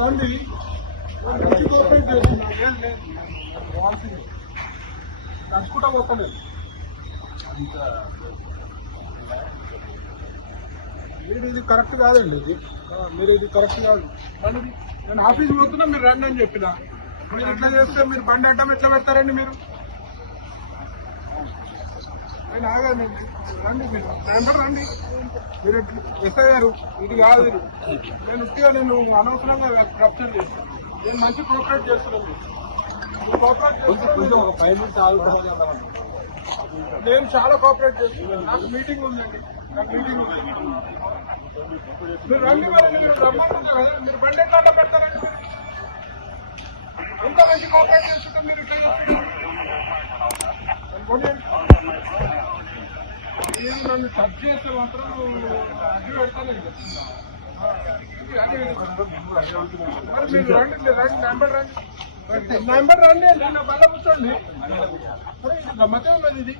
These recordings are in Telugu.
రండి నేను ఇంటికి కోఆపరేట్ లేదు నడుచుకుంటా పోతాను మీరు ఇది కరెక్ట్ కాదండి ఇది. మీరు ఇది కరెక్ట్ కాదు. కానీ నేను ఆఫీస్ పోతున్నా మీరు రండి అని చెప్పిన. మీరు ఇట్లా చేస్తే మీరు బండి అడ్డం ఎట్లా పెడతారండి మీరు? నేను ఆగానండి రండి మీరు. నెంబర్ రండి. మీరు ఎస్ఐ గారు ఇది కాదు. నేను ఇట్లా నేను అనవసరంగా రప్చర్ చేస్తాను నేను మంచి కోఆపరేట్ చేస్తున్నాను. నేను చాలా కోఆపరేట్ చేస్తున్నాను. నాకు మీటింగ్ ఉందండి. నాకు మీటింగ్ ఉంది. మీరు రండి మరి మీరు రమ్మంటున్నారు కదా మీరు బండి ఎట్లా పెడతారండి ఎంత మంచి కోఆపరేట్ చేస్తుంటే మీరు ఇట్లా చేస్తున్నారు? నేను నన్ను టచ్ చేస్తే మాత్రం అడ్డు పెడతాను మరి మీరు రండి రండి నెంబర్ రండి. నెంబర్ రండి నేను బల్ల కూర్చోండి. గమ్మతే ఉన్నది ఇది.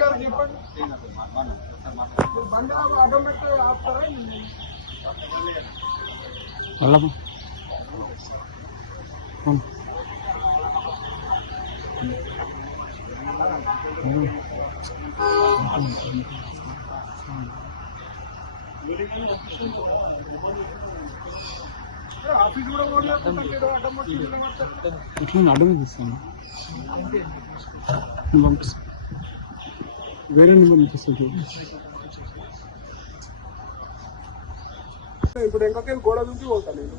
గారు చెప్పండి? బండి అడ్డం పెట్టి ఆపుతారా వెళ్ళమ్మా. ఆఫీస్ అడ్డం తీస్తాను. వేరే ఇప్పుడు ఇంకొక గోడ నుంచి పోతాను నేను.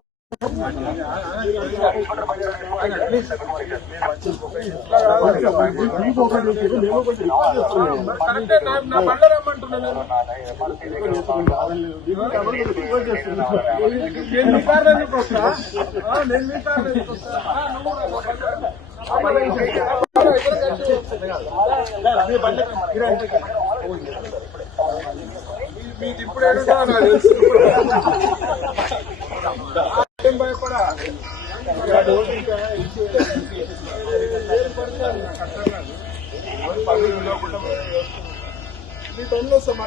మీది ఇప్పుడు ఏడుందో నాకు తెలుసు. ఏం మీ టైంలో వస్తాం మా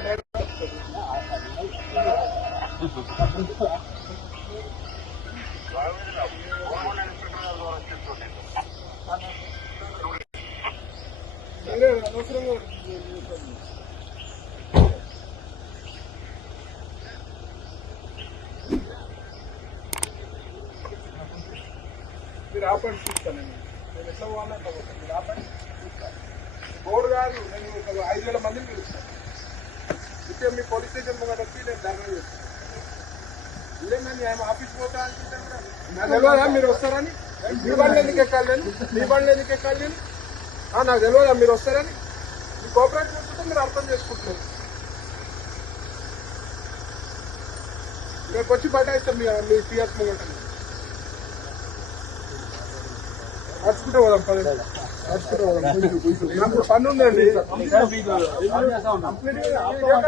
మీరు ఆపండి చూస్తాను నేను నేను ఎట్లా పోవాలంటే పోతాను. మీరు ఆపండి చూస్తాను బోర్డు కాదు నేను ఒక ఐదు వేల మందిని పిలుస్తాను. ఇప్పుడే మీ పోలీస్ స్టేషన్ ముంగట వచ్చి నేను ధర్నా చేస్తాను. ఇదేనా నేను ఆఫీస్ పోతా అనుకుంటాను మీరు వస్తారని? మీ బండి ఎందుకు ఎక్కాలి నేను? మీ బండి ఎందుకు ఎక్కాలి నేను? నాకు తెలియదా? మీరు వస్తారని? మీ కోఆపరేట్ చేస్తుంటే మీరు అర్థం చేసుకుంటున్నారు. రేపు వచ్చి బటాయిస్తాం మీ మీ పిఎస్ ముంగట. నడుచుకుంటే పోదాం పదండి నడుచుకుంటే పోదాం. పని ఉందండి